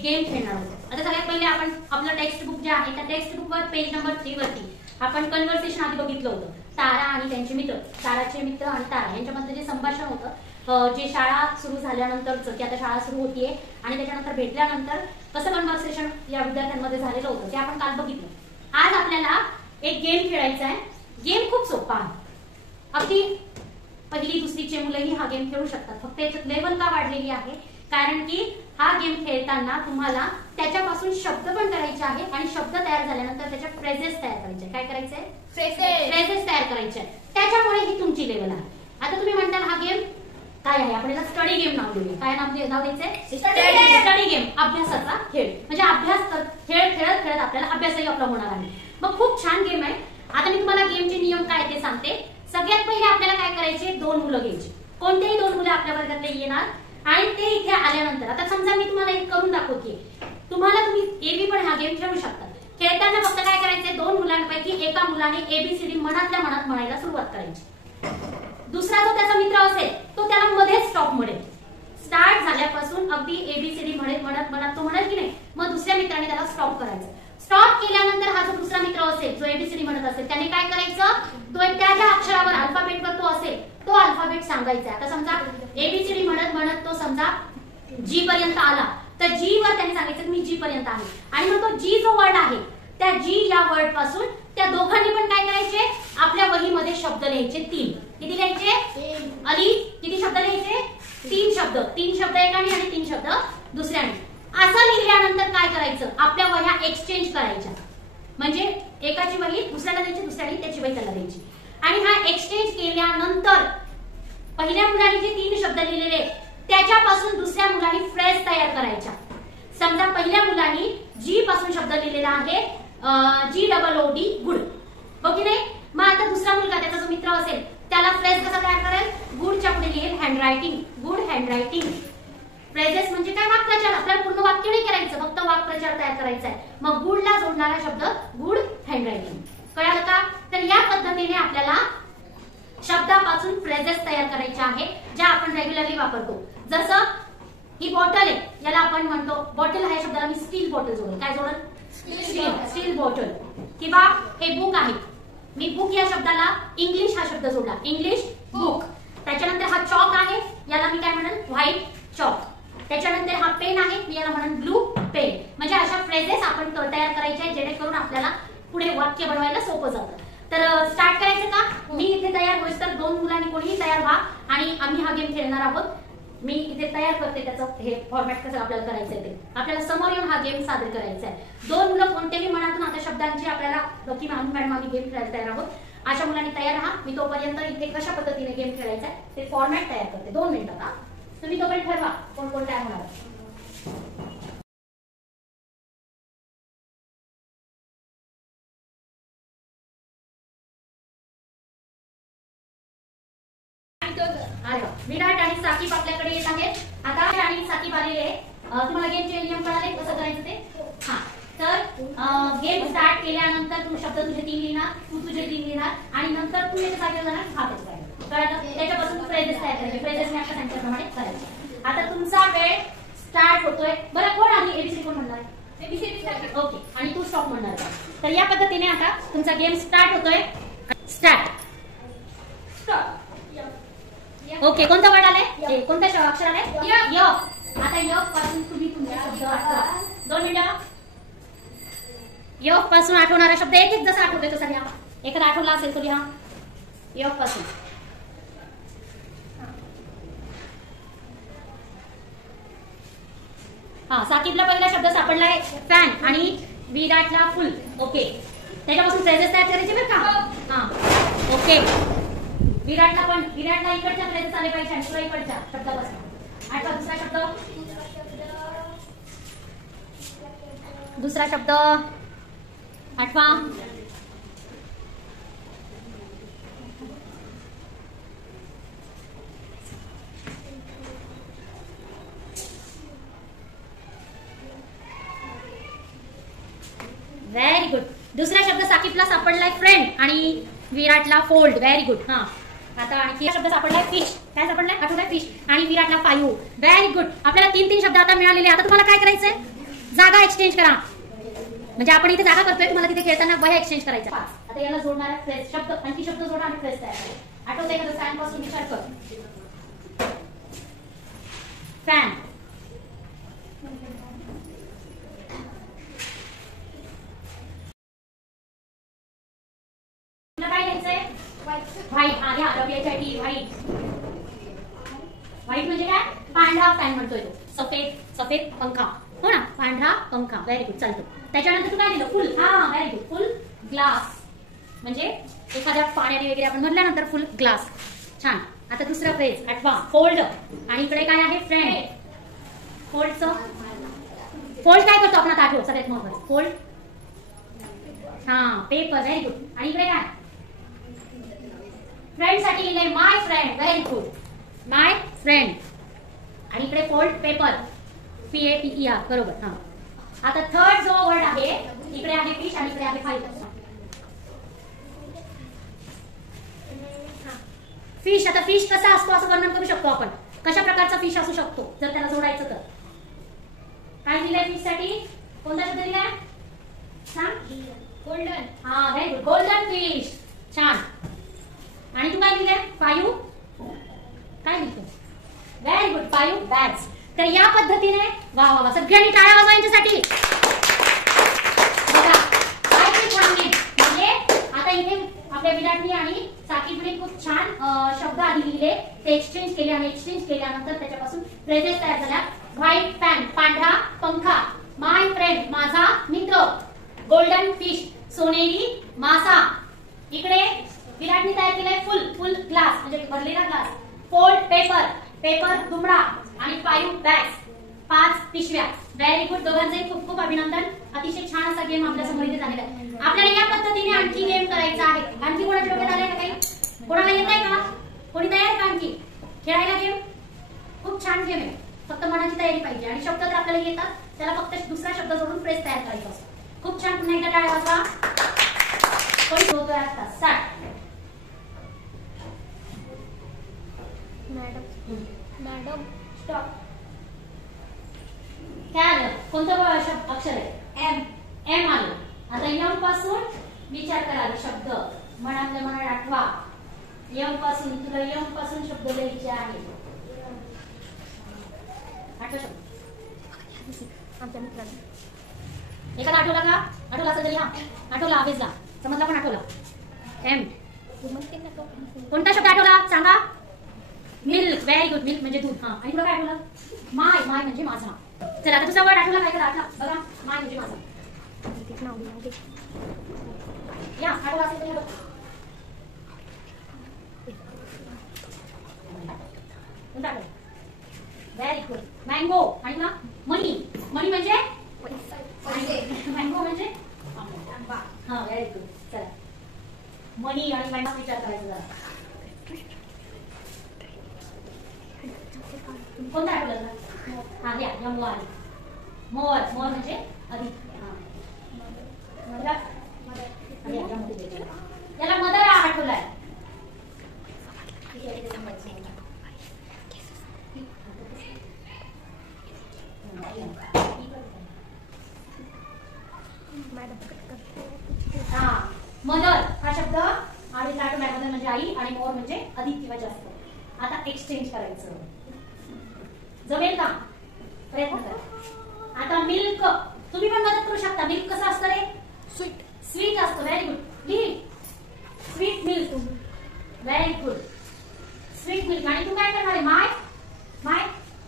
एक गेम खेळणार आहोत। आता सगळ्यात पहिले आपण आपलं टेक्स्ट बुक जे आहे त्या टेक्स्ट बुक वर पेज नंबर 3 वरती आपण कन्व्हर्सेशन आधी बघितलं होतं। तारा आणि त्यांचे मित्र, ताराचे मित्र आणि तारा यांच्यामध्ये जे संभाषण होतं, जे शाळा सुरू झाल्यानंतरचं की आता शाळा सुरू होतीये आणि त्याच्यानंतर भेटल्यानंतर कसं कन्व्हर्सेशन या विद्यार्थ्यांमध्ये झालेलं होतं ते आपण काल बघितलं। आज आपल्याला एक गेम खेळायचा आहे। गेम खूप सोपा आहे, अगदी पहिली दुसरीचे मुलंही हा गेम खेळू शकतात। फक्त याच्यात लेवल का वाढलेली आहे कारण की हा गेम खेळताना तुम्हाला त्याच्यापासून शब्द पण करायचे आहे आणि शब्द तयार झाल्यानंतर त्याच्या फ्रेजेस तयार करायचे। काय करायचंय? फ्रेजेस तयार करायचे। त्याच्यामुळे ही तुमची लेवल आहे। आता तुम्ही म्हणताल हा गेम काय आहे? आपण याला स्टडी गेम नाव देऊया। काय नाव द्यायचंय? स्टडी गेम, अभ्यासाचा खेळ। म्हणजे अभ्यास खेळ खेळत खेळत आपल्याला अभ्यासही आपला होणार आहे। मग खूप छान गेम आहे। आता मी तुम्हाला गेमचे नियम काय ते सांगते। सगळ्यात पहिले आपल्याला काय करायचे, 2 मुलं घ्यायची। कोणतेही 2 मुलं आपल्या वर्गातले येणार आणि ते इथे आल्यानंतर आता समजा मी तुम्हाला एक करून दाखवते, तुम्ही एरवी पण हा गेम खेळू शकता। खेळताना फक्त काय करायचंय, 2 मुलांपैकी एका मुलाने एबीसीडी मनातल्या मनात म्हणायला सुरुवात करायची। दुसरा जो त्याचा मित्र असेल तो त्याला मध्येच स्टॉप म्हणेल। स्टार्ट झाल्यापासून अगदी एबीसीडी म्हणत म्हणत तो म्हणेल की नाही, मग दुसऱ्या मित्राने त्याला स्टॉप करायचं। स्टॉप केल्यानंतर हा जो दुसरा मित्र असेल जो एबीसीडी म्हणत असेल त्याने काय करायचं, तो त्या ज्या अक्षरावर अल्फाबेटवर तो असेल तो अल्फाबेट सांगायचा। आता समजा एबीसीडी म्हणत म्हणत तो समजा जी पर्यंत आला तर जी वर त्याने सांगायचं की मी जी पर्यंत आहे आणि मग तो जी जो वर्ड आहे त्या जी या वर्ड पासून त्या दोघांनी पण काय करायचे, आपल्या वहीमध्ये शब्द लिहायचे 3। किती लिहायचे? अली किती शब्द लिहायचे? 3 शब्द। 3 शब्द एकाने आणि 3 शब्द दुसऱ्याने। असं लिहिल्यानंतर काय करायचं, आपल्या वह्या एक्सचेंज करायच्या। म्हणजे एकाची वही दुसऱ्याला द्यायची, दुसऱ्याने त्याची वही त्याला द्यायची। आणि हा एक्सचेंज केल्यानंतर पहिल्या मुलाने जे 3 शब्द लिहिलेले त्याच्यापासून दुसऱ्या मुलाने फ्रेज तयार करायच्या। समजा पहिल्या मुलाने जी पासून शब्द लिहिलेला आहे GOOD गुड, हो की नाही? मग आता दुसरा मुलगा त्याचा जो मित्र असेल त्याला फ्रेज कसा तयार करेल, गुडच्या पुढे लिहेल हँडरायटिंग, गुड हँडरायटिंग। फ्रेजेस म्हणजे काय? वाक्प्रचार। आपल्याला पूर्ण वाक्य नाही करायचं, फक्त वाक्प्रचार तयार करायचा आहे। मग गुडला जोडणारा शब्द गुड हँडरायटिंग। कळालं का? तर या पद्धतीने आपल्याला शब्दापासून फ्रेजेस तयार करायचे आहेत ज्या आपण रेग्युलरली वापरतो। जसं ही बॉटल आहे, याला आपण म्हणतो बॉटल, ह्या शब्दाला मी स्टील बॉटल जोडेल। काय जोडेल? Steel bottle. किंवा हे बुक आहे, मी बुक या शब्दाला इंग्लिश हा शब्द जोडला, इंग्लिश बुक। त्याच्यानंतर हा चॉक आहे, याला मी काय म्हणेल? White chalk. त्याच्यानंतर हा पेन आहे, मी याला म्हणेन ब्लू पेन। म्हणजे अशा फ्रेजेस आपण तयार करायच्या आहेत जेणेकरून आपल्याला पुढे वाक्य बनवायला सोपं जातं। तर स्टार्ट करायचं का? मी इथे तयार होईस तर 2 मुलांनी कोणीही तयार व्हा आणि आम्ही हा गेम खेळणार आहोत। मी इथे तयार करते त्याचं हे फॉर्मॅट कसं आपल्याला करायचंय ते। आपल्याला समोर येऊन हा गेम सादर करायचा आहे। 2 मुलं कोणत्याही मनातून आता शब्दांची आपल्याला की मॅडम आम्ही गेम खेळायला तयार आहोत, अशा मुलांनी तयार राहा। मी तोपर्यंत इथे कशा पद्धतीने गेम खेळायचा आहे ते फॉर्मॅट तयार करते। 2 मिनिटात हा, तुम्ही तोपर्यंत ठरवा कोण कोण तयार होणार। विराट आणि साकीब आपल्याकडे येत आहेत। आता आणि साकीब आलेले आहे। तुम्हाला गेमचे नियम कळाले कसं करायचं ते? हा, तर गेम स्टार्ट केल्यानंतर तू शब्द तुझे 3 लिहिणार, तू तुझे 3 लिहिणार आणि नंतर तू याच्या जागेवर जाणार, हा त्याच्या कळालं? त्याच्यापासून फ्रेजेस तयार करायचे। फ्रेजेस मी आता सांगितल्याप्रमाणे करायचे। आता तुमचा वेळ स्टार्ट होतोय। बरं, कोण आधी एबीसी कोण म्हणणार? एबीसी ओके, आणि तू स्टॉप म्हणणार का? तर या पद्धतीने आता तुमचा गेम स्टार्ट होतोय। स्टार्ट। ओके, कोणता वर्ड आलाय? कोणता अक्षर आलाय? य। आता य पासून तुम्ही तुमचे शब्द आठवा। 2 मिनिटं। य पासून आठवणारा शब्द एक एक जसा आठवतोय तसा लिहा। एखादा आठवला असेल तो लिहा य पासून। हा, साकीबला पहिला शब्द सापडलाय फॅन आणि विराटला फुल। ओके, त्याच्यापासून फ्रेजेस तयार करायचे बरं का? हा, ओके। विराटला इकडच्या फ्रेजेस आले पाहिजे आणि तुला इकडच्या शब्दापासून। आठवा दुसरा शब्द, दुसरा शब्द आठवा। Very good. दुसरा शब्द साकीबला सापडलाय फ्रेंड आणि विराटला फोल्ड। Very good. हा, आता आणखी शब्द सापडलाय फिश। काय सापडलाय? आठवलाय फिश आणि विराटला 5। Very good. आपल्याला 3 शब्द आता मिळालेले। आता तुम्हाला काय करायचंय? जागा एक्सचेंज करा. म्हणजे आपण इथे जागा करतोय, तुम्हाला तिथे खेळताना वह्या एक्सचेंज करायच्या. आता याला जोडणारा फ्रेज शब्द, आणखी शब्द जोडा आणि फ्रेज तयार करा. आठवतंय का? फॅन पासून विचार कर. फॅन. तुला काय घ्यायचंय? व्हाईट. हा घ्या, WHIT व्हाईट. व्हाईट म्हणजे काय? पांढरा फॅन म्हणतोय तो. सफेद, सफेद पंखा, हो ना, पांढरा पंखा. व्हेरी गुड, चालतो. त्याच्यानंतर तू काय दिलं? फुल. हा व्हेरी गुड. फुल ग्लास म्हणजे एखाद्या पाण्याने वगैरे आपण म्हटल्यानंतर फुल ग्लास. छान. आता दुसरा फ्रेज आठवा. फोल्ड. आणि इकडे काय आहे? फ्रेंड. फोल्डचं फोल्ड काय करतो आपण आता आठवू. सगळ्यात महत्वाचं फोल्ड. हा पेपर. Very good. आणि इकडे काय? फ्रेंड साठी लिहिलंय माय फ्रेंड. व्हेरी गुड, माय फ्रेंड. आणि इकडे फोल्ड पेपर. PAPER. बरोबर. हा. आता थर्ड जो वर्ड आहे, इकडे आहे फिश आणि इकडे आहे फाईल. फिश. आता फिश कसा असतो असं वर्णन करू शकतो आपण. कशा प्रकारचा फिश असू शकतो जर त्याला जोडायचं तर? काय दिलंय फिश साठी? कोणता शब्द दिलाय? सांग. गोल्डन. हा व्हेरी गुड. Golden fish. छान. आणि तू काय लिहिलंय? 5. काय लिहितो? Very good. 5 बॅग्स. तर या पद्धतीने वा वा वा, सगळ्यांनी टाळ्या वाजवा यांच्यासाठी. बघा काय ते छान आहे. म्हणजे आता इथे आपल्या विराटने आणि साकिबने खूप छान शब्द आधी लिहिले, ते एक्सचेंज केले आणि एक्सचेंज केल्यानंतर त्याच्यापासून फ्रेजेस तयार झाल्या. व्हाईट फॅन, पांढरा पंखा, माय फ्रेंड माझा मित्र, गोल्डन फिश सोनेरी मासा. इकडे विराटने तयार केलाय फुल. फुल ग्लास म्हणजे भरलेला ग्लास. Fold paper. पेपर दुमडा. आणि 5 बॅग्स. 5 पिशव्या. Very good. दोघांचे खूप खूप अभिनंदन. अतिशय छान असा गेम आपल्या समोर इथे झालेला आहे. आपल्याला या पद्धतीने आणखी गेम करायचा आहे. आणखी कोणाच्या डोक्यात आलंय का काही? कोणाला येत आहे का? कोणी तयार का आणखी खेळायला गेम? खूप छान गेम आहे. फक्त मनाची तयारी पाहिजे आणि शब्द तर आपल्याला येतात, त्याला फक्त दुसरा शब्द जोडून फ्रेज तयार करायचा असतो. खूप छान. पुन्हा एकदा टाळ्या वाजवा. कोणी होतोय आता? स्टार्ट. मॅडम. स्टॉप. काय आलं? कोणतं अक्षर आहे? एम. एम आलं. आता एम पासून विचार करा शब्द. मनातल्या मनात आठवा. एम पासून तुला एम पासून शब्द लिहायचे आहे. आठवा शब्द. आमच्या मित्राला. एखादा आठवला का? आठवला असेल तरी हा आठवला. आवेजला समजला पण आठवला. एम. कोणता शब्द आठवला सांगा? मिल्क. Very good. मिल्क म्हणजे दूध. हा. आणि तुला काय आठवलं? माय. माय म्हणजे माझा. चला आता तुझा वर्ड आठवला काय? करा आठवला. बघा माय म्हणजे माझा. या आठवला असेल तरी व्हेरी गुड. मँगो. आणि तुला? मनी. मनी म्हणजे मँगो म्हणजे हा व्हेरी गुड. चला मनी आणि मँगो विचार करायचा जरा. कोणता आठवलं? हा या मोर. मोर. मोर म्हणजे अधिक. याला मदर आठवलाय. हा मदर हा शब्द आणि मदर म्हणजे आई आणि मोर म्हणजे अधिक किंवा जास्त. आता एक्सचेंज करायचं. जमेल का? प्रयत्न करा. आता मिल्क. तुम्ही पण मदत करू शकता. मिल्क कसं असतं रे? स्वीट. स्वीट असतं. Very good. लिही. Sweet milk. Very good. Sweet milk. आणि तू काय करणार आहे? My. My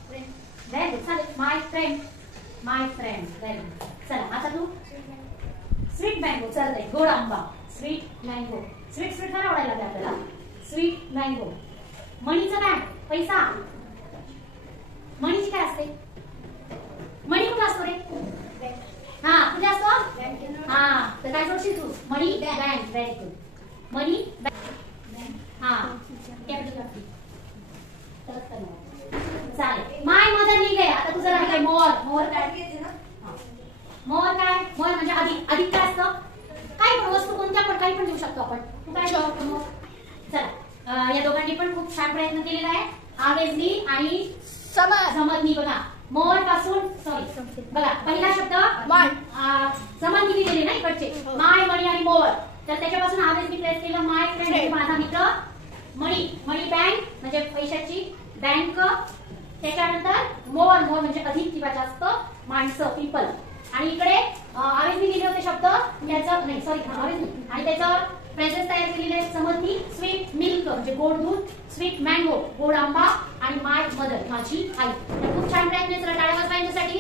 friend. Very good. चालेल. My friend. My friend. Very good. चला आता तू स्वीट मँगो. चालतंय. गोड आंबा. Sweet mango. स्वीट स्वीट काय आवडायला लागलं आपल्याला? Sweet mango. मनीचं काय? पैसा. मनीची काय असते? मनी कुठं असतो रे? हा कुठे असतो? हा तर काय जोडशील तू? Money bank. Very good. Money हा चालेल. माय मदर लिहिले. आता तुझं राहिलंय मोर. मोर काय? मोर काय? मोर म्हणजे अधिक. अधिक काय असतं? काही पण वस्तू कोणत्या पण काही पण देऊ शकतो आपण. तू काय मोर. चला या दोघांनी पण खूप छान प्रयत्न केलेला आहे. आवेजनी आणि समजनी. बघा मोर पासून सॉरी बघा पहिला शब्द माय. समान किती दिले ना इकडचे माय मणी आणि मोर तर त्याच्यापासून आवेश मी प्लेस केलं माय फ्रेंड म्हणजे माझा मित्र मणी मणी बँक म्हणजे पैशाची बँक त्याच्यानंतर मोर मोर म्हणजे अधिक किंवा जास्त माणसं पीपल आणि इकडे आवेश मी लिहिले होते शब्द त्याचं नाही सॉरी आवेश नाही आणि त्याचं फ्रेजेस तयार केलेले आहेत समर्थी स्वीट मिल्क म्हणजे गोड दूध स्वीट मँगो गोड आंबा आणि माय मदर माझी आई खूप छान प्रयत्न टाळ्या वाजवा यांच्यासाठी